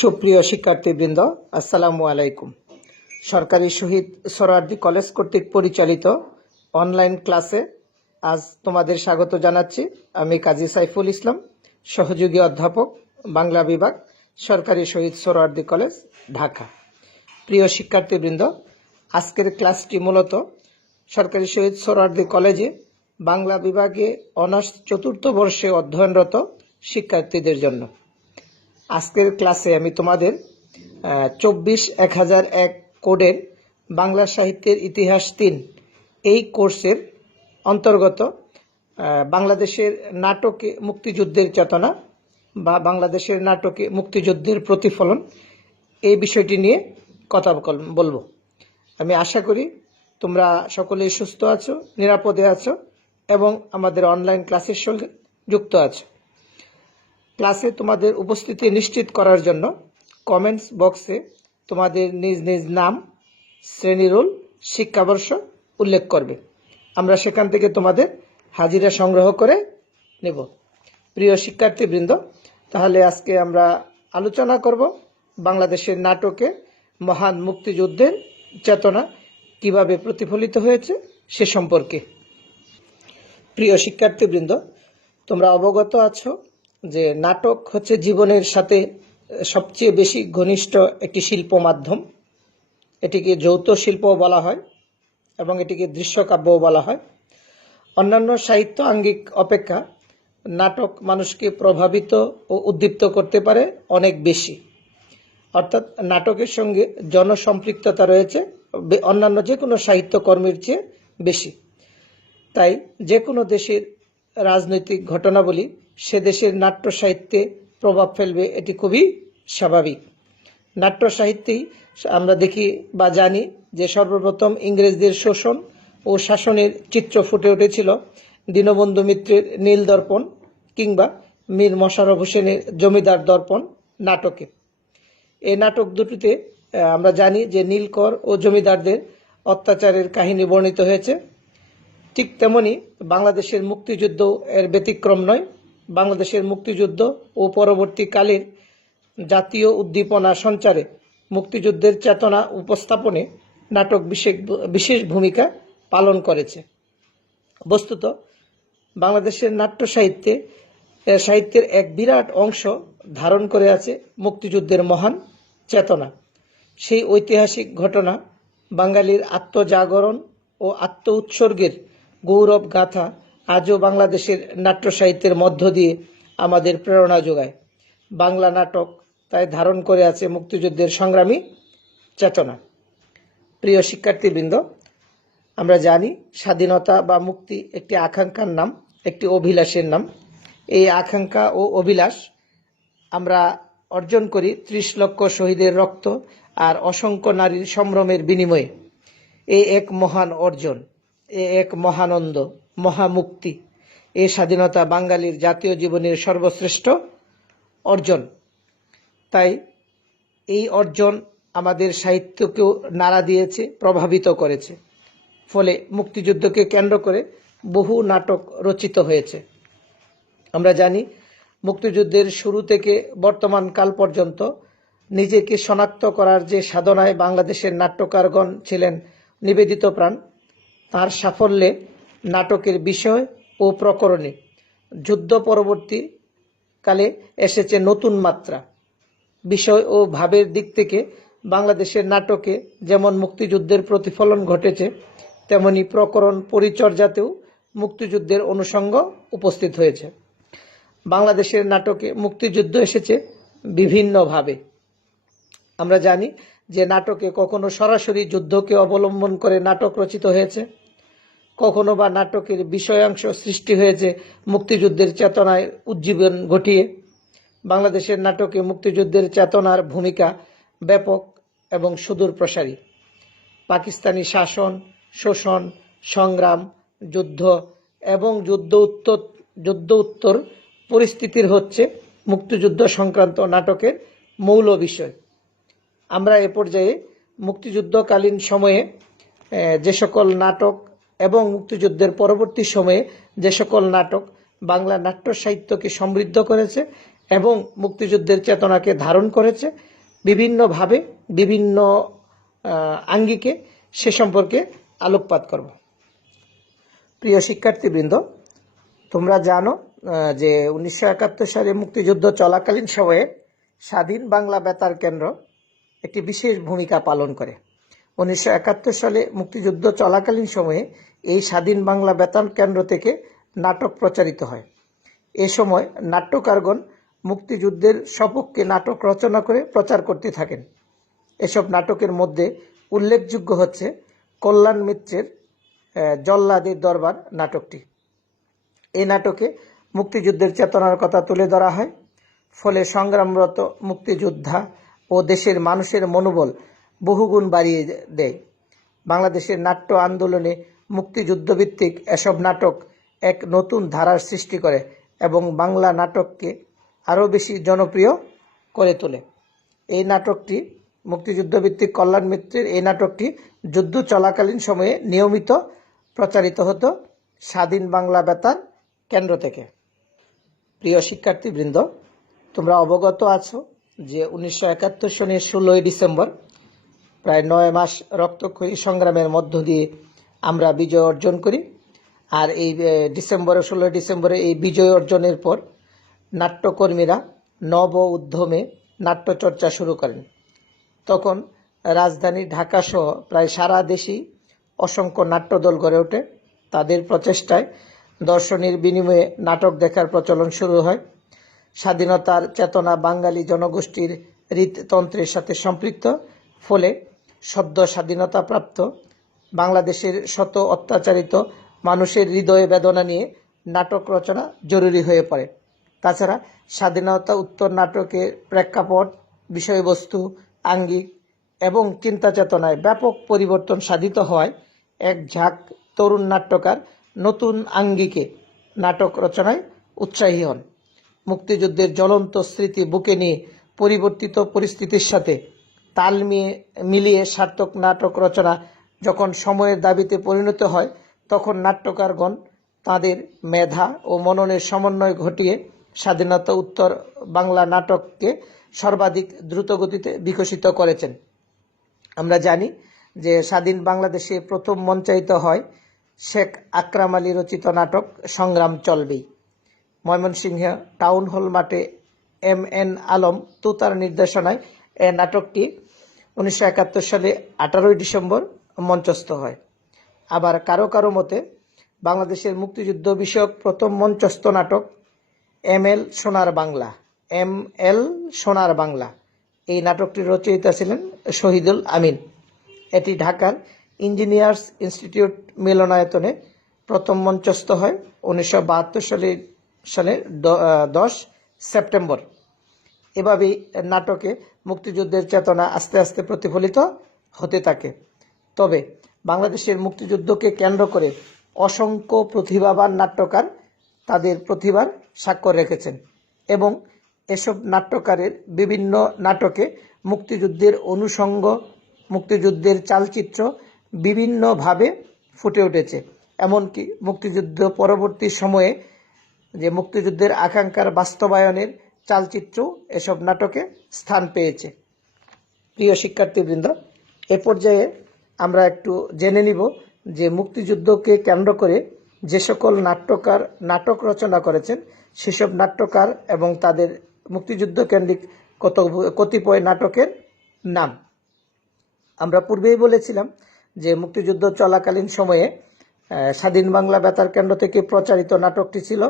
সুপ্রিয় শিক্ষার্থীবৃন্দ, আসসালামু আলাইকুম। সরকারি শহীদ সোহরাওয়ার্দী কলেজ কর্তৃক পরিচালিত অনলাইন ক্লাসে আজ তোমাদের স্বাগত জানাচ্ছি। আমি কাজী সাইফুল ইসলাম, সহযোগী অধ্যাপক, বাংলা বিভাগ, সরকারি শহীদ সোহরাওয়ার্দী কলেজ, ঢাকা। প্রিয় শিক্ষার্থীবৃন্দ, আজকের ক্লাসটি মূলত সরকারি শহীদ সোহরাওয়ার্দী কলেজে বাংলা বিভাগে অনার্স চতুর্থ বর্ষে অধ্যয়নরত শিক্ষার্থীদের জন্য। আজকের ক্লাসে আমি তোমাদের 24-1001 কোডের বাংলা সাহিত্যের ইতিহাস 3 এই কোর্সের অন্তর্গত বাংলাদেশের নাটকে মুক্তিযুদ্ধের চেতনা বা বাংলাদেশের নাটকে মুক্তিযুদ্ধের প্রতিফলন এই বিষয়টি নিয়ে কথা বলবো। আমি আশা করি তোমরা সকলেই সুস্থ আছো, নিরাপদে আছো এবং আমাদের অনলাইন ক্লাসের সঙ্গে যুক্ত আছো। ক্লাসে তোমাদের উপস্থিতি নিশ্চিত করার জন্য কমেন্টস বক্সে তোমাদের নিজ নিজ নাম, শ্রেণী রোল, শিক্ষাবর্ষ উল্লেখ করবে। আমরা সেখান থেকে তোমাদের হাজিরা সংগ্রহ করে নেব। প্রিয় শিক্ষার্থীবৃন্দ, তাহলে আজকে আমরা আলোচনা করব বাংলাদেশের নাটকে মহান মুক্তিযুদ্ধের চেতনা কিভাবে প্রতিফলিত হয়েছে সে সম্পর্কে। প্রিয় শিক্ষার্থীবৃন্দ, তোমরা অবগত আছো যে নাটক হচ্ছে জীবনের সাথে সবচেয়ে বেশি ঘনিষ্ঠ একটি শিল্প মাধ্যম। এটিকে যৌথ শিল্পও বলা হয় এবং এটিকে দৃশ্যকাব্যও বলা হয়। অন্যান্য সাহিত্য আঙ্গিক অপেক্ষা নাটক মানুষকে প্রভাবিত ও উদ্দীপ্ত করতে পারে অনেক বেশি। অর্থাৎ নাটকের সঙ্গে জনসম্পৃক্ততা রয়েছে অন্যান্য যে কোনো সাহিত্যকর্মের চেয়ে বেশি। তাই যে কোনো দেশের রাজনৈতিক ঘটনাবলী সে দেশের নাট্য সাহিত্যে প্রভাব ফেলবে, এটি খুবই স্বাভাবিক। নাট্য সাহিত্যেই আমরা দেখি বা জানি যে সর্বপ্রথম ইংরেজদের শোষণ ও শাসনের চিত্র ফুটে উঠেছিল দীনবন্ধু মিত্রের নীল দর্পণ কিংবা মীর মশাররফ হোসেনের জমিদার দর্পণ নাটকে। এই নাটক দুটিতে আমরা জানি যে নীলকর ও জমিদারদের অত্যাচারের কাহিনী বর্ণিত হয়েছে। ঠিক তেমনি বাংলাদেশের মুক্তিযুদ্ধ এর ব্যতিক্রম নয়। বাংলাদেশের মুক্তিযুদ্ধ ও পরবর্তীকালের জাতীয় উদ্দীপনা সঞ্চারে মুক্তিযুদ্ধের চেতনা উপস্থাপনে নাটক বিশেষ ভূমিকা পালন করেছে। বস্তুত বাংলাদেশের নাট্য সাহিত্যের এক বিরাট অংশ ধারণ করে আছে মুক্তিযুদ্ধের মহান চেতনা। সেই ঐতিহাসিক ঘটনা বাঙালির আত্মজাগরণ ও আত্ম উৎসর্গের গৌরব গাথা আজও বাংলাদেশের নাট্য সাহিত্যের মধ্য দিয়ে আমাদের প্রেরণা যোগায়। বাংলা নাটক তাই ধারণ করে আছে মুক্তিযুদ্ধের সংগ্রামী চেতনা। প্রিয় শিক্ষার্থীবৃন্দ, আমরা জানি স্বাধীনতা বা মুক্তি একটি আকাঙ্ক্ষার নাম, একটি অভিলাষের নাম। এই আকাঙ্ক্ষা ও অভিলাষ আমরা অর্জন করি 30 লক্ষ শহীদের রক্ত আর অসংখ্য নারীর সম্ভ্রমের বিনিময়ে। এই এক মহান অর্জন, এক মহানন্দ, মহামুক্তি। এই স্বাধীনতা বাঙালির জাতীয় জীবনের সর্বশ্রেষ্ঠ অর্জন। তাই এই অর্জন আমাদের সাহিত্যকেও নাড়া দিয়েছে, প্রভাবিত করেছে। ফলে মুক্তিযুদ্ধকে কেন্দ্র করে বহু নাটক রচিত হয়েছে। আমরা জানি মুক্তিযুদ্ধের শুরু থেকে বর্তমান কাল পর্যন্ত নিজেকে শনাক্ত করার যে সাধনায় বাংলাদেশের নাট্যকারগণ ছিলেন নিবেদিত প্রাণ, তার সাফল্যে নাটকের বিষয় ও প্রকরণে যুদ্ধ পরবর্তী কালে এসেছে নতুন মাত্রা। বিষয় ও ভাবের দিক থেকে বাংলাদেশের নাটকে যেমন মুক্তিযুদ্ধের প্রতিফলন ঘটেছে, তেমনি প্রকরণ পরিচর্যাতেও মুক্তিযুদ্ধের অনুষঙ্গ উপস্থিত হয়েছে। বাংলাদেশের নাটকে মুক্তিযুদ্ধ এসেছে বিভিন্নভাবে। আমরা জানি যে নাটকে কখনো সরাসরি যুদ্ধকে অবলম্বন করে নাটক রচিত হয়েছে, কখনো বা নাটকের বিষয়াংশ সৃষ্টি হয়েছে মুক্তিযুদ্ধের চেতনায় উজ্জীবন ঘটিয়ে। বাংলাদেশের নাটকে মুক্তিযুদ্ধের চেতনার ভূমিকা ব্যাপক এবং সুদূর প্রসারী। পাকিস্তানি শাসন, শোষণ, সংগ্রাম, যুদ্ধ এবং যুদ্ধ উত্তর পরিস্থিতির হচ্ছে মুক্তিযুদ্ধ সংক্রান্ত নাটকের মূল বিষয়। আমরা এ পর্যায়ে মুক্তিযুদ্ধকালীন সময়ে যে সকল নাটক এবং মুক্তিযুদ্ধের পরবর্তী সময়ে যে সকল নাটক বাংলা নাট্য সাহিত্যকে সমৃদ্ধ করেছে এবং মুক্তিযুদ্ধের চেতনাকে ধারণ করেছে বিভিন্নভাবে, বিভিন্ন আঙ্গিকে, সে সম্পর্কে আলোকপাত করব। প্রিয় শিক্ষার্থীবৃন্দ, তোমরা জানো যে 1971 সালে মুক্তিযুদ্ধ চলাকালীন সময়ে স্বাধীন বাংলা বেতার কেন্দ্র একটি বিশেষ ভূমিকা পালন করে। 1971 সালে মুক্তিযুদ্ধ চলাকালীন সময়ে এই স্বাধীন বাংলা বেতার কেন্দ্র থেকে নাটক প্রচারিত হয়। এ সময় নাট্যকারগণ মুক্তিযুদ্ধের সপক্ষে নাটক রচনা করে প্রচার করতে থাকেন। এসব নাটকের মধ্যে উল্লেখযোগ্য হচ্ছে কল্যাণ মিত্রের জল্লাদের দরবার নাটকটি। এই নাটকে মুক্তিযুদ্ধের চেতনার কথা তুলে ধরা হয়, ফলে সংগ্রামরত মুক্তিযোদ্ধা ও দেশের মানুষের মনোবল বহুগুণ বাড়িয়ে দেয়। বাংলাদেশের নাট্য আন্দোলনে মুক্তিযুদ্ধভিত্তিক এসব নাটক এক নতুন ধারার সৃষ্টি করে এবং বাংলা নাটককে আরও বেশি জনপ্রিয় করে তোলে। এই নাটকটি, মুক্তিযুদ্ধভিত্তিক কল্যাণ মিত্রের এই নাটকটি যুদ্ধ চলাকালীন সময়ে নিয়মিত প্রচারিত হতো স্বাধীন বাংলা বেতার কেন্দ্র থেকে। প্রিয় শিক্ষার্থীবৃন্দ, তোমরা অবগত আছো যে 1971 সনের 16ই ডিসেম্বর, প্রায় 9 মাস রক্তক্ষয়ী সংগ্রামের মধ্য দিয়ে আমরা বিজয় অর্জন করি। আর এই 16 ডিসেম্বরে এই বিজয় অর্জনের পর নাট্যকর্মীরা নব উদ্যমে নাট্যচর্চা শুরু করেন। তখন রাজধানী ঢাকাসহ প্রায় সারা দেশেই অসংখ্য নাট্যদল গড়ে ওঠে। তাদের প্রচেষ্টায় দর্শনীর বিনিময়ে নাটক দেখার প্রচলন শুরু হয়। স্বাধীনতার চেতনা বাঙালি জনগোষ্ঠীর রীততন্ত্রের সাথে সম্পৃক্ত, ফলে সদ্য স্বাধীনতাপ্রাপ্ত বাংলাদেশের শত অত্যাচারিত মানুষের হৃদয়ে বেদনা নিয়ে নাটক রচনা জরুরি হয়ে পড়ে। তাছাড়া স্বাধীনতা উত্তর নাটকের প্রেক্ষাপট, বিষয়বস্তু, আঙ্গিক এবং চিন্তা চেতনায় ব্যাপক পরিবর্তন সাধিত হওয়ায় এক ঝাঁক তরুণ নাট্যকার নতুন আঙ্গিকে নাটক রচনায় উৎসাহী হন। মুক্তিযুদ্ধের জ্বলন্ত স্মৃতি বুকে নিয়ে পরিবর্তিত পরিস্থিতির সাথে তাল মিলিয়ে সার্থক নাটক রচনা যখন সময়ের দাবিতে পরিণত হয়, তখন নাট্যকারগণ তাদের মেধা ও মননের সমন্বয় ঘটিয়ে স্বাধীনতা উত্তর বাংলা নাটককে সর্বাধিক দ্রুতগতিতে বিকশিত করেছেন। আমরা জানি যে স্বাধীন বাংলাদেশে প্রথম মঞ্চায়িত হয় শেখ আকরাম আলী রচিত নাটক সংগ্রাম চলবেই। ময়মনসিংহ টাউন হল মাঠে MN আলম তুতার নির্দেশনায় এ নাটকটি 1971 সালে 18ই ডিসেম্বর মঞ্চস্থ হয়। আবার কারো কারো মতে বাংলাদেশের মুক্তিযুদ্ধ বিষয়ক প্রথম মঞ্চস্থ নাটক ML সোনার বাংলা, এই নাটকটির রচয়িতা ছিলেন শহীদুল আমিন। এটি ঢাকার ইঞ্জিনিয়ার্স ইনস্টিটিউট মিলনায়তনে প্রথম মঞ্চস্থ হয় 1972 সালের 10 সেপ্টেম্বর। এভাবেই নাটকে মুক্তিযুদ্ধের চেতনা আস্তে আস্তে প্রতিফলিত হতে থাকে। তবে বাংলাদেশের মুক্তিযুদ্ধকে কেন্দ্র করে অসংখ্য প্রতিভাবান নাট্যকার তাদের প্রতিভার স্বাক্ষর রেখেছেন এবং এসব নাট্যকারের বিভিন্ন নাটকে মুক্তিযুদ্ধের অনুষঙ্গ, মুক্তিযুদ্ধের চালচিত্র বিভিন্নভাবে ফুটে উঠেছে। এমনকি মুক্তিযুদ্ধ পরবর্তী সময়ে যে মুক্তিযুদ্ধের আকাঙ্ক্ষার বাস্তবায়নের চালচিত্র এসব নাটকে স্থান পেয়েছে। প্রিয় শিক্ষার্থীবৃন্দ, এ পর্যায়ে আমরা একটু জেনে নিব যে মুক্তিযুদ্ধকে কেন্দ্র করে যে সকল নাট্যকার নাটক রচনা করেছেন সেসব নাট্যকার এবং তাদের মুক্তিযুদ্ধ কেন্দ্রিক কতিপয় নাটকের নাম। আমরা পূর্বেই বলেছিলাম যে মুক্তিযুদ্ধ চলাকালীন সময়ে স্বাধীন বাংলা বেতার কেন্দ্র থেকে প্রচারিত নাটকটি ছিল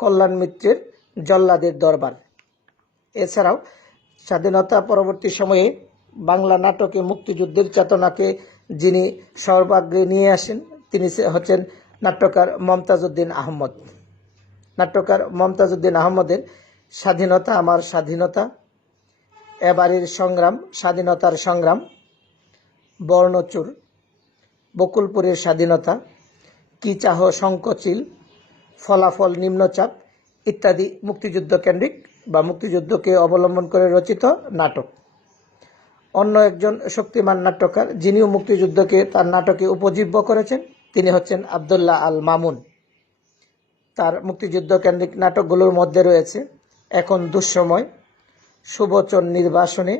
কল্যাণ মিত্রের জল্লাদের দরবার। এছাড়াও স্বাধীনতা পরবর্তী সময়ে বাংলা নাটকে মুক্তিযুদ্ধের চেতনাকে যিনি সর্বাগ্রে নিয়ে আসেন তিনি হচ্ছেন নাট্যকার মমতাজ উদ্দিন আহমদ। নাট্যকার মমতাজ উদ্দিন আহমদের স্বাধীনতা আমার স্বাধীনতা, এবারের সংগ্রাম, স্বাধীনতার সংগ্রাম, বর্ণচুর, বকুলপুরের স্বাধীনতা, কি চাহ শঙ্কচিল, ফলাফল নিম্নচাপ ইত্যাদি মুক্তিযুদ্ধ কেন্দ্রিক বা মুক্তিযুদ্ধকে অবলম্বন করে রচিত নাটক। অন্য একজন শক্তিমান নাট্যকার যিনিও মুক্তিযুদ্ধকে তার নাটকে উপজীব্য করেছেন তিনি হচ্ছেন আব্দুল্লাহ আল মামুন। তার মুক্তিযুদ্ধ কেন্দ্রিক নাটকগুলোর মধ্যে রয়েছে এখন দুঃসময়, সুবচন নির্বাসনে,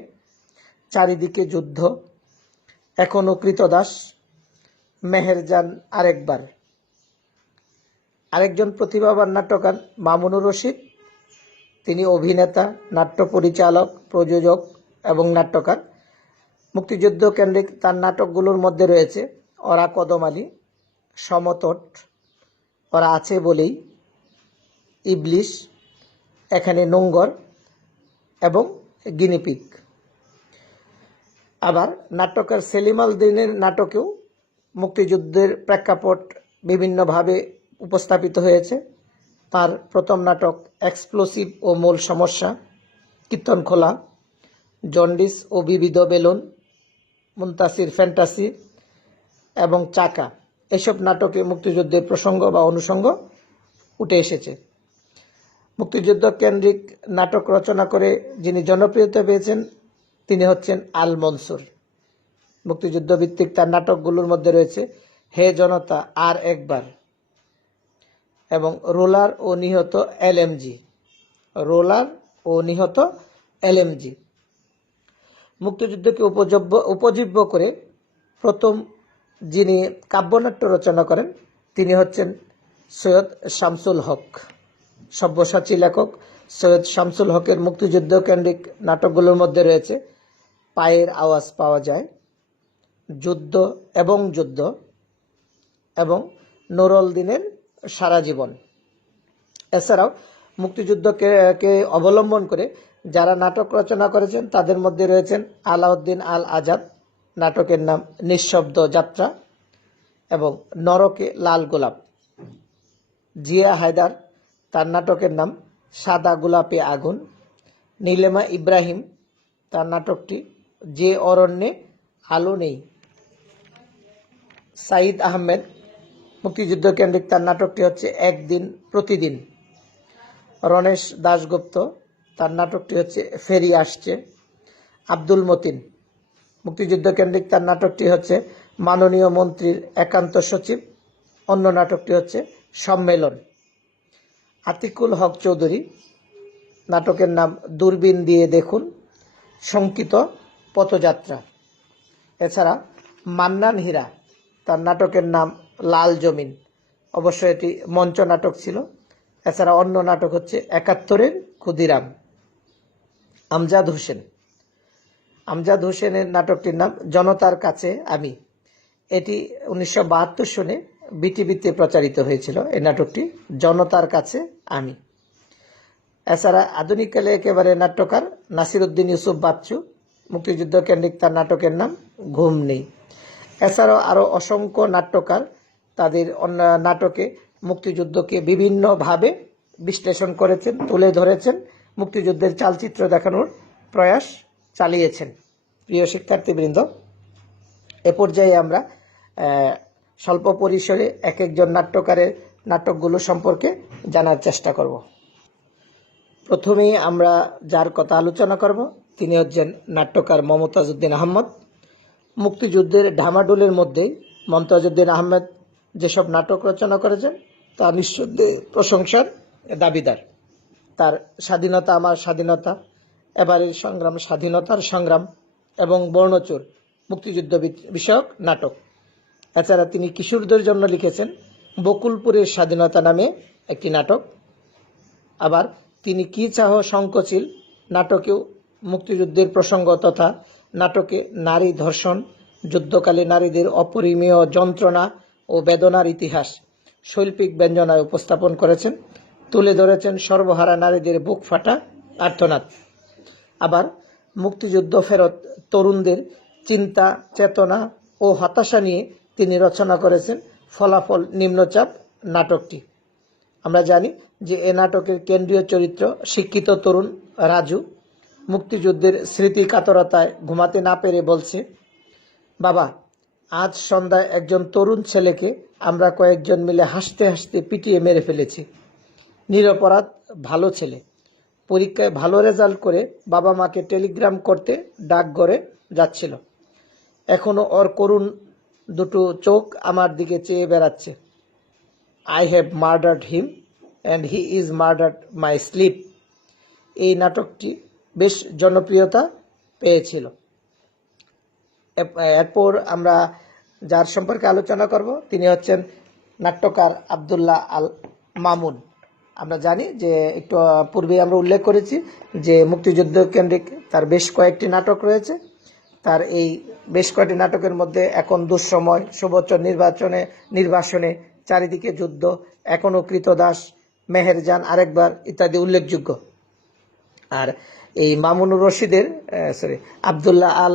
চারিদিকে যুদ্ধ, এখনো কৃতদাস, মেহেরজান আরেকবার। আরেকজন প্রতিভাবান নাট্যকার মামুনুর রশিদ, তিনি অভিনেতা, নাট্য পরিচালক, প্রযোজক এবং নাট্যকার। মুক্তিযুদ্ধ কেন্দ্রিক তার নাটকগুলোর মধ্যে রয়েছে ওরা কদম আলী, সমতট, ওরা আছে বলেই, ইবলিশ, এখানে নোঙ্গর এবং গিনিপিগ। আবার নাট্যকার সেলিম আল দীনের নাটকেও মুক্তিযুদ্ধের প্রেক্ষাপট বিভিন্নভাবে উপস্থাপিত হয়েছে। তার প্রথম নাটক এক্সপ্লোসিভ ও মূল সমস্যা, কীর্তনখোলা, জন্ডিস ও বিবিধ বেলুন, মুনতাসির ফ্যান্টাসি এবং চাকা, এসব নাটকে মুক্তিযুদ্ধের প্রসঙ্গ বা অনুষঙ্গ উঠে এসেছে। মুক্তিযুদ্ধ কেন্দ্রিক নাটক রচনা করে যিনি জনপ্রিয়তা পেয়েছেন তিনি হচ্ছেন আল মনসুর। মুক্তিযুদ্ধ ভিত্তিক তার নাটকগুলোর মধ্যে রয়েছে হে জনতা, আর একবার এবং রোলার ও নিহত এলএমজি। রোলার ও নিহত এলএমজি। মুক্তিযুদ্ধকে উপজীব্য করে প্রথম যিনি কাব্যনাট্য রচনা করেন তিনি হচ্ছেন সৈয়দ শামসুল হক। সব্যসাচী লেখক সৈয়দ শামসুল হকের মুক্তিযুদ্ধ কেন্দ্রিক নাটকগুলোর মধ্যে রয়েছে পায়ের আওয়াজ পাওয়া যায়, যুদ্ধ এবং নুরুল দিনের সারা জীবন। এছাড়াও মুক্তিযুদ্ধকে অবলম্বন করে যারা নাটক রচনা করেছেন তাদের মধ্যে রয়েছেন আলাউদ্দিন আল আজাদ, নাটকের নাম নিঃশব্দ যাত্রা এবং নরকে লাল গোলাপ। জিয়া হায়দার, তার নাটকের নাম সাদা গোলাপে আগুন। নীলিমা ইব্রাহিম, তার নাটকটি যে অরণ্যে আলো নেই। সাইদ আহমেদ, মুক্তিযুদ্ধ কেন্দ্রিক তার নাটকটি হচ্ছে একদিন প্রতিদিন। রণেশ দাশগুপ্ত, তার নাটকটি হচ্ছে ফেরি আসছে। আব্দুল মতিন, মুক্তিযুদ্ধ কেন্দ্রিক তার নাটকটি হচ্ছে মাননীয় মন্ত্রীর একান্ত সচিব, অন্য নাটকটি হচ্ছে সম্মেলন। আতিকুল হক চৌধুরী, নাটকের নাম দূরবীন দিয়ে দেখুন, শঙ্কিত পথযাত্রা। এছাড়া মান্নান হীরা, তার নাটকের নাম লাল জমিন, অবশ্য এটি মঞ্চ নাটক ছিল। এছাড়া অন্য নাটক হচ্ছে ৭১-এর ক্ষুদিরাম। আমজাদ হোসেনের নাটকটির নাম জনতার কাছে আমি। এটি ১৯৭২ সনে বিটিভিতে প্রচারিত হয়েছিল এই নাটকটি, জনতার কাছে আমি। এছাড়া আধুনিককালে একেবারে নাট্যকার নাসির উদ্দিন ইউসুফ বাচ্চু, মুক্তিযুদ্ধ কেন্দ্রিক তার নাটকের নাম ঘুম নেই। এছাড়াও আরও অসংখ্য নাট্যকার তাদের নাটকে মুক্তিযুদ্ধকে বিভিন্নভাবে বিশ্লেষণ করেছেন, তুলে ধরেছেন, মুক্তিযুদ্ধের চালচিত্র দেখানোর প্রয়াস চালিয়েছেন। প্রিয় শিক্ষার্থীবৃন্দ, এ পর্যায়ে আমরা স্বল্প পরিসরে এক একজন নাট্যকারের নাটকগুলো সম্পর্কে জানার চেষ্টা করব। প্রথমেই আমরা যার কথা আলোচনা করব তিনি হচ্ছেন নাট্যকার মমতাজ উদ্দিন আহমদ। মুক্তিযুদ্ধের ঢামাডোলের মধ্যেই মমতাজ উদ্দিন আহমেদ যেসব নাটক রচনা করেছেন তা নিঃসন্দেহে প্রশংসার দাবিদার। তার স্বাধীনতা আমার স্বাধীনতা, এবারের সংগ্রাম স্বাধীনতার সংগ্রাম এবং বর্ণচোর মুক্তিযুদ্ধ বিষয়ক নাটক। এছাড়া তিনি কিশোরদের জন্য লিখেছেন বকুলপুরের স্বাধীনতা নামে একটি নাটক। আবার তিনি কি চাহ সংকোচিল নাটকেও মুক্তিযুদ্ধের প্রসঙ্গ তথা নাটকে নারী ধর্ষণ, যুদ্ধকালে নারীদের অপরিমেয় যন্ত্রণা ও বেদনার ইতিহাস শৈল্পিক ব্যঞ্জনায় উপস্থাপন করেছেন, তুলে ধরেছেন সর্বহারা নারীদের বুক ফাটা আর্তনাদ। আবার মুক্তিযুদ্ধ ফেরত তরুণদের চিন্তা, চেতনা ও হতাশা নিয়ে তিনি রচনা করেছেন ফলাফল নিম্নচাপ নাটকটি। আমরা জানি যে এ নাটকের কেন্দ্রীয় চরিত্র শিক্ষিত তরুণ রাজু। মুক্তিযুদ্ধের স্মৃতি কাতরতায় ঘুমাতে না পেরে বলছে, বাবা, আজ সন্ধ্যায় একজন তরুণ ছেলেকে আমরা কয়েকজন মিলে হাসতে হাসতে পিটিয়ে মেরে ফেলেছি। নিরপরাধ ভালো ছেলে, পরীক্ষায় ভালো রেজাল্ট করে বাবা মাকে টেলিগ্রাম করতে ডাকঘরে যাচ্ছিল। এখনো ওর করুণ দুটো চোখ আমার দিকে চেয়ে বেড়াচ্ছে। I have murdered him and he is murdered my sleep. এই নাটকটি বেশ জনপ্রিয়তা পেয়েছিল। এরপর আমরা যার সম্পর্কে আলোচনা করব তিনি হচ্ছেন নাট্যকার আব্দুল্লাহ আল মামুন। আমরা জানি যে একটু পূর্বে আমরা উল্লেখ করেছি যে মুক্তিযুদ্ধ কেন্দ্রিক তার বেশ কয়েকটি নাটক রয়েছে। তার এই বেশ কয়েকটি নাটকের মধ্যে এখন দুঃসময়, সুবচন নির্বাসনে, চারিদিকে যুদ্ধ, এখনো কৃতদাস, মেহেরজান আরেকবার ইত্যাদি উল্লেখযোগ্য। আর এই মামুনুর রশিদের আব্দুল্লাহ আল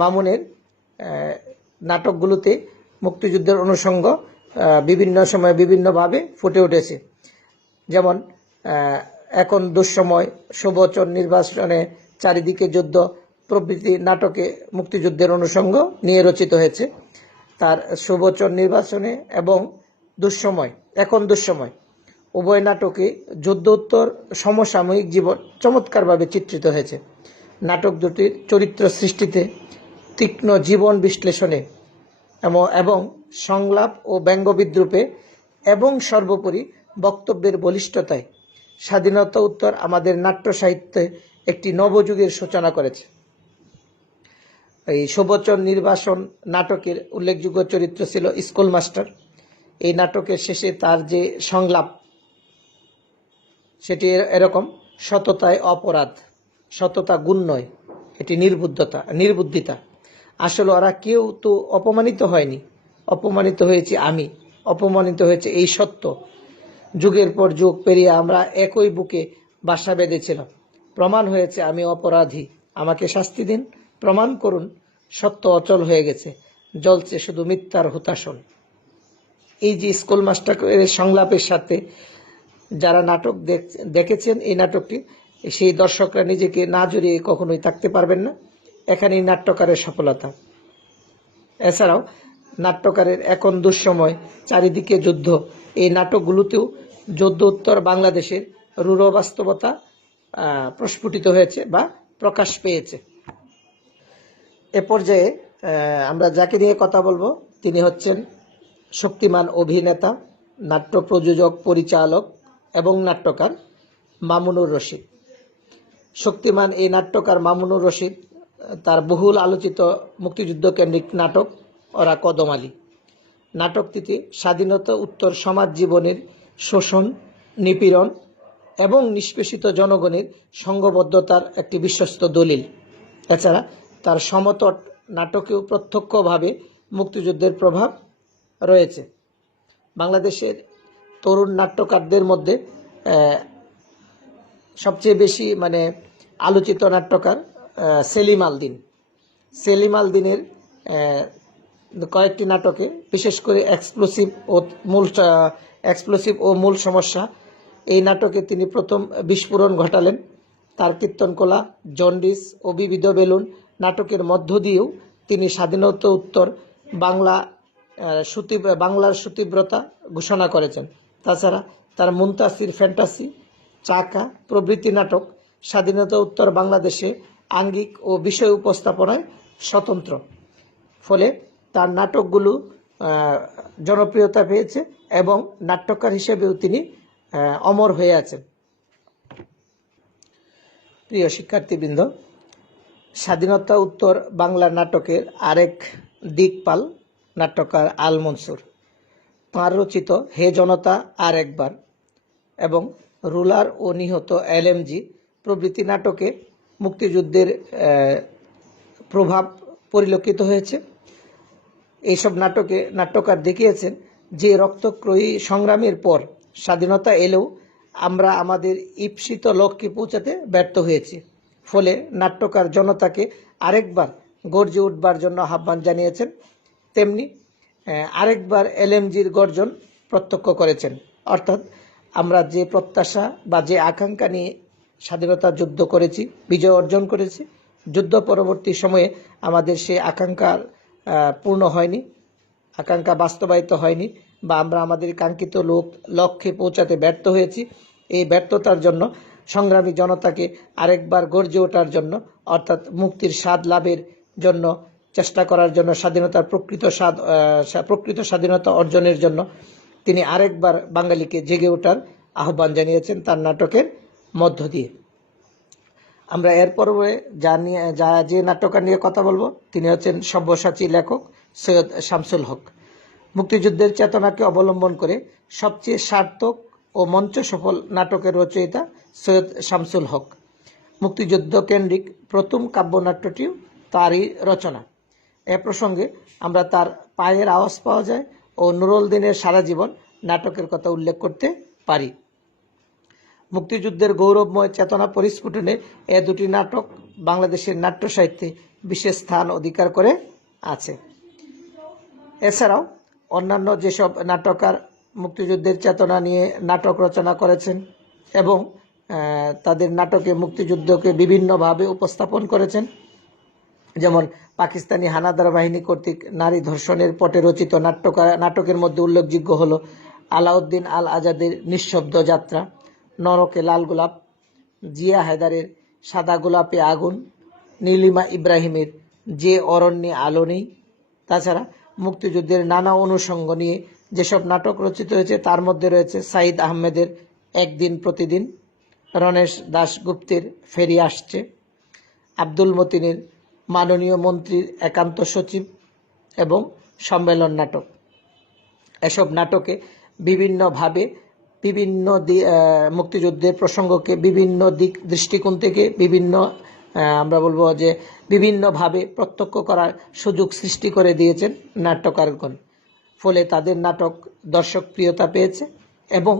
মামুনের নাটকগুলোতে মুক্তিযুদ্ধের অনুষঙ্গ বিভিন্ন সময়ে বিভিন্নভাবে ফুটে উঠেছে। যেমন এখন দুঃসময়, সুবচন নির্বাসনে, চারিদিকে যুদ্ধ প্রভৃতি নাটকে মুক্তিযুদ্ধের অনুষঙ্গ নিয়ে রচিত হয়েছে। তার সুবচন নির্বাসনে এবং এখন দুঃসময় উভয় নাটকে যুদ্ধোত্তর সমসাময়িক জীবন চমৎকারভাবে চিত্রিত হয়েছে। নাটক দুটির চরিত্র সৃষ্টিতে, তীক্ষ্ণ জীবন বিশ্লেষণে এবং সংলাপ ও ব্যঙ্গ বিদ্রূপে এবং সর্বোপরি বক্তব্যের বলিষ্ঠতায় স্বাধীনতা উত্তর আমাদের নাট্য সাহিত্যে একটি নবযুগের সূচনা করেছে। এই সুবচন নির্বাসন নাটকের উল্লেখযোগ্য চরিত্র ছিল স্কুল মাস্টার। এই নাটকের শেষে তার যে সংলাপ সেটি এরকম: সততায় অপরাধ, সততা গুণ নয়, এটি নির্বুদ্ধিতা। আসলে ওরা কেউ তো অপমানিত হয়নি, অপমানিত হয়েছি আমি, অপমানিত হয়েছে এই সত্য। যুগের পর যুগ পেরিয়ে আমরা একই বুকে বাসা বেঁধেছিলাম। প্রমাণ হয়েছে আমি অপরাধী, আমাকে শাস্তি দিন, প্রমাণ করুন সত্য অচল হয়ে গেছে, জ্বলছে শুধু মিথ্যার হুতাশন। এই যে স্কুল মাস্টারের সংলাপের সাথে যারা নাটক দেখেছেন এই নাটকটি, সেই দর্শকরা নিজেকে না জড়িয়ে কখনোই থাকতে পারবেন না। এখানেই নাট্যকারের সফলতা। এছাড়াও নাট্যকারের এখন দুঃসময়, চারিদিকে যুদ্ধ, এই নাটকগুলোতেও যুদ্ধোত্তর বাংলাদেশের রূঢ় বাস্তবতা প্রস্ফুটিত হয়েছে বা প্রকাশ পেয়েছে। এ পর্যায়ে আমরা যাকে নিয়ে কথা বলবো তিনি হচ্ছেন শক্তিমান অভিনেতা, নাট্য প্রযোজক, পরিচালক এবং নাট্যকার মামুনুর রশিদ। শক্তিমান এই নাট্যকার মামুনুর রশিদ তার বহুল আলোচিত মুক্তিযুদ্ধ কেন্দ্রিক নাটক ওরা কদম আলী নাটকটিতে স্বাধীনতা উত্তর সমাজ জীবনের শোষণ, নিপীড়ন এবং নিষ্পেষিত জনগণের সংঘবদ্ধতার একটি বিশ্বস্ত দলিল। এছাড়া তার সমতট নাটকেও প্রত্যক্ষভাবে মুক্তিযুদ্ধের প্রভাব রয়েছে। বাংলাদেশের তরুণ নাট্যকারদের মধ্যে সবচেয়ে বেশি আলোচিত নাট্যকার সেলিম আল দীনের কয়েকটি নাটকে, বিশেষ করে এক্সপ্লোসিভ ও মূল সমস্যা, এই নাটকে তিনি প্রথম বিস্ফোরণ ঘটালেন। তার কীর্তনকলা, জন্ডিস ও বিবিধ বেলুন নাটকের মধ্য দিয়েও তিনি স্বাধীনতা উত্তর বাংলার সুতীব্রতা ঘোষণা করেছেন। তাছাড়া তার মুনতাসির ফ্যান্টাসি, চাকা প্রভৃতি নাটক স্বাধীনতা উত্তর বাংলাদেশে আঙ্গিক ও বিষয় উপস্থাপনায় স্বতন্ত্র। ফলে তার নাটকগুলো জনপ্রিয়তা পেয়েছে এবং নাট্যকার হিসেবেও তিনি অমর হয়ে আছেন। প্রিয় শিক্ষার্থীবৃন্দ, স্বাধীনতা উত্তর বাংলা নাটকের আরেক দিকপাল নাট্যকার আল মনসুর। তাঁর রচিত হে জনতা আর একবার এবং রুলার ও নিহত এলএমজি প্রভৃতি নাটকে মুক্তিযুদ্ধের প্রভাব পরিলক্ষিত হয়েছে। এইসব নাটকে নাট্যকার দেখিয়েছেন যে রক্তক্ষয়ী সংগ্রামের পর স্বাধীনতা এলেও আমরা আমাদের ঈপ্সিত লক্ষ্যে পৌঁছাতে ব্যর্থ হয়েছি। ফলে নাট্যকার জনতাকে আরেকবার গর্জে উঠবার জন্য আহ্বান জানিয়েছেন। তেমনি আরেকবার এলএমজির গর্জন প্রত্যক্ষ করেছেন। অর্থাৎ আমরা যে প্রত্যাশা বা যে আকাঙ্ক্ষা নিয়ে স্বাধীনতা যুদ্ধ করেছি, বিজয় অর্জন করেছি, যুদ্ধ পরবর্তী সময়ে আমাদের সেই আকাঙ্ক্ষা পূর্ণ হয়নি, আকাঙ্ক্ষা বাস্তবায়িত হয়নি, বা আমরা আমাদের কাঙ্ক্ষিত লক্ষ্যে পৌঁছাতে ব্যর্থ হয়েছি। এই ব্যর্থতার জন্য সংগ্রামী জনতাকে আরেকবার গর্জে ওঠার জন্য, অর্থাৎ মুক্তির স্বাদ লাভের জন্য চেষ্টা করার জন্য, স্বাধীনতার প্রকৃত স্বাধীনতা অর্জনের জন্য তিনি আরেকবার বাঙালিকে জেগে ওঠার আহ্বান জানিয়েছেন তার নাটকের মধ্য দিয়ে। আমরা এর পর্বে যে নাট্যকার নিয়ে কথা বলবো তিনি হচ্ছেন সব্যসাচী লেখক সৈয়দ শামসুল হক। মুক্তিযুদ্ধের চেতনাকে অবলম্বন করে সবচেয়ে সার্থক ও মঞ্চ সফল নাটকের রচয়িতা সৈয়দ শামসুল হক। মুক্তিযুদ্ধ কেন্দ্রিক প্রথম কাব্যনাট্যটিও তারই রচনা। এ প্রসঙ্গে আমরা তার পায়ের আওয়াজ পাওয়া যায় ও নুরুল দিনের সারা জীবন নাটকের কথা উল্লেখ করতে পারি। মুক্তিযুদ্ধের গৌরবময় চেতনা পরিস্ফুটনে এ দুটি নাটক বাংলাদেশের নাট্য সাহিত্যে বিশেষ স্থান অধিকার করে আছে। এছাড়াও অন্যান্য যেসব নাট্যকার মুক্তিযুদ্ধের চেতনা নিয়ে নাটক রচনা করেছেন এবং তাদের নাটকে মুক্তিযুদ্ধকে বিভিন্নভাবে উপস্থাপন করেছেন, যেমন পাকিস্তানি হানাদার বাহিনী কর্তৃক নারী ধর্ষণের পটে রচিত নাটকের মধ্যে উল্লেখযোগ্য হল আলাউদ্দিন আল আজাদের নিঃশব্দ যাত্রা, নরকে লাল গোলাপ, জিয়া হায়দারের সাদা গোলাপে আগুন, নীলিমা ইব্রাহিমের যে অরণ্যে আলো নেই। তাছাড়া মুক্তিযুদ্ধের নানা অনুষঙ্গ নিয়ে যেসব নাটক রচিত হয়েছে তার মধ্যে রয়েছে সাইদ আহমেদের একদিন প্রতিদিন, রণেশ দাশগুপ্তের ফেরি আসছে, আব্দুল মতিনের মাননীয় মন্ত্রীর একান্ত সচিব এবং সম্মেলন নাটক। এসব নাটকে বিভিন্নভাবে মুক্তিযুদ্ধের প্রসঙ্গকে বিভিন্ন দৃষ্টিকোণ থেকে আমরা বলবো যে বিভিন্নভাবে প্রত্যক্ষ করার সুযোগ সৃষ্টি করে দিয়েছেন নাট্যকারগণ। ফলে তাদের নাটক দর্শক প্রিয়তা পেয়েছে এবং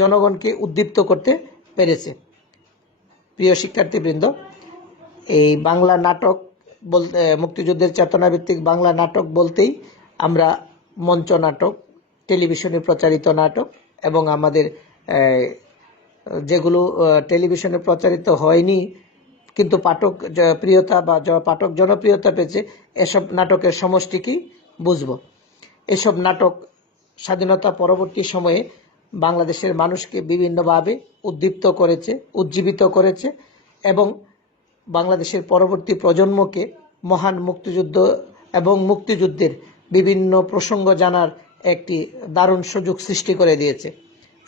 জনগণকে উদ্দীপ্ত করতে পেরেছে। প্রিয় শিক্ষার্থীবৃন্দ, এই বাংলা নাটক বলতে মুক্তিযুদ্ধের চেতনাভিত্তিক বাংলা নাটক বলতেই আমরা মঞ্চ নাটক, টেলিভিশনে প্রচারিত নাটক এবং আমাদের যেগুলো টেলিভিশনে প্রচারিত হয়নি কিন্তু পাঠক প্রিয়তা বা পাঠক জনপ্রিয়তা পেয়েছে এসব নাটকের সমষ্টিকেই বুঝব। এসব নাটক স্বাধীনতা পরবর্তী সময়ে বাংলাদেশের মানুষকে বিভিন্নভাবে উদ্দীপ্ত করেছে, উজ্জীবিত করেছে এবং বাংলাদেশের পরবর্তী প্রজন্মকে মহান মুক্তিযুদ্ধ এবং মুক্তিযুদ্ধের বিভিন্ন প্রসঙ্গ জানার একটি দারুণ সুযোগ সৃষ্টি করে দিয়েছে।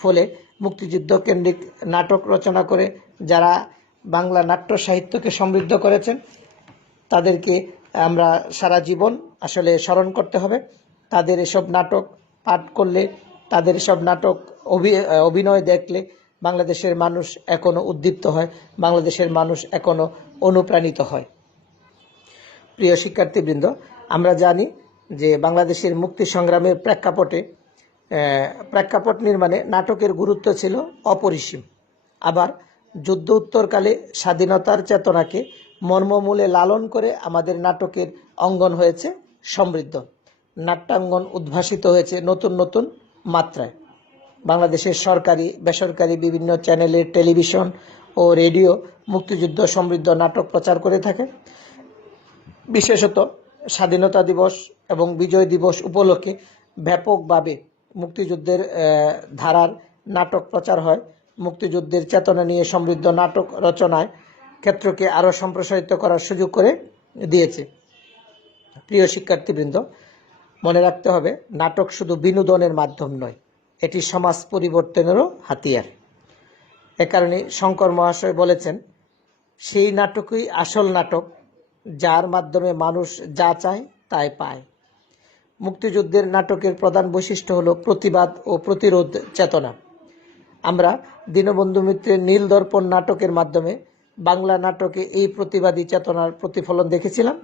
ফলে মুক্তিযুদ্ধ কেন্দ্রিক নাটক রচনা করে যারা বাংলা নাট্য সাহিত্যকে সমৃদ্ধ করেছেন তাদেরকে আমরা সারা জীবন আসলে স্মরণ করতে হবে। তাদের এসব নাটক পাঠ করলে, তাদের এসব নাটক অভিনয় দেখলে বাংলাদেশের মানুষ এখনো উদ্দীপ্ত হয়, বাংলাদেশের মানুষ এখনো অনুপ্রাণিত হয়। প্রিয় শিক্ষার্থীবৃন্দ, আমরা জানি যে বাংলাদেশের মুক্তি সংগ্রামের প্রেক্ষাপট নির্মাণে নাটকের গুরুত্ব ছিল অপরিসীম। আবার যুদ্ধ উত্তরকালে স্বাধীনতার চেতনাকে মর্মমূলে লালন করে আমাদের নাটকের অঙ্গন হয়েছে সমৃদ্ধ, নাট্যাঙ্গন উদ্ভাসিত হয়েছে নতুন নতুন মাত্রায়। বাংলাদেশের সরকারি বেসরকারি বিভিন্ন চ্যানেলের টেলিভিশন ও রেডিও মুক্তিযুদ্ধ সমৃদ্ধ নাটক প্রচার করে থাকে। বিশেষত স্বাধীনতা দিবস এবং বিজয় দিবস উপলক্ষে ব্যাপকভাবে মুক্তিযুদ্ধের ধারার নাটক প্রচার হয়। মুক্তিযুদ্ধের চেতনা নিয়ে সমৃদ্ধ নাটক রচনায় ক্ষেত্রকে আরও সম্প্রসারিত করার সুযোগ করে দিয়েছে। প্রিয় শিক্ষার্থীবৃন্দ, মনে রাখতে হবে নাটক শুধু বিনোদনের মাধ্যম নয়, এটি সমাজ পরিবর্তনেরও হাতিয়ার। এ কারণে শঙ্কর মহাশয় বলেছেন, সেই নাটকই আসল নাটক যার মাধ্যমে মানুষ যা চায় তাই পায়। মুক্তিযুদ্ধের নাটকের প্রধান বৈশিষ্ট্য হলো প্রতিবাদ ও প্রতিরোধ চেতনা। আমরা দীনবন্ধু মিত্রের নীল দর্পণ নাটকের মাধ্যমে বাংলা নাটকে এই প্রতিবাদী চেতনার প্রতিফলন দেখেছিলাম।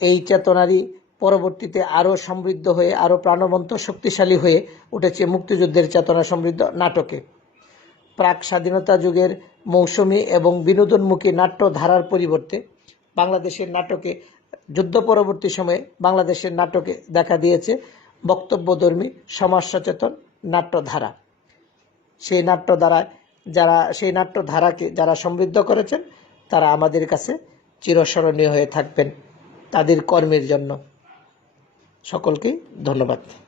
এই চেতনারই পরবর্তীতে আরও সমৃদ্ধ হয়ে আরও প্রাণবন্ত শক্তিশালী হয়ে উঠেছে মুক্তিযুদ্ধের চেতনা সমৃদ্ধ নাটকে। প্রাক স্বাধীনতা যুগের মৌসুমী এবং বিনোদনমুখী নাট্য ধারার পরিবর্তে বাংলাদেশের নাটকে যুদ্ধ পরবর্তী সময়ে বাংলাদেশের নাটকে দেখা দিয়েছে বক্তব্যধর্মী সমাজ সচেতন নাট্যধারা। সেই নাট্যধারাকে যারা সমৃদ্ধ করেছেন তারা আমাদের কাছে চিরস্মরণীয় হয়ে থাকবেন তাদের কর্মের জন্য। সকলকেই ধন্যবাদ।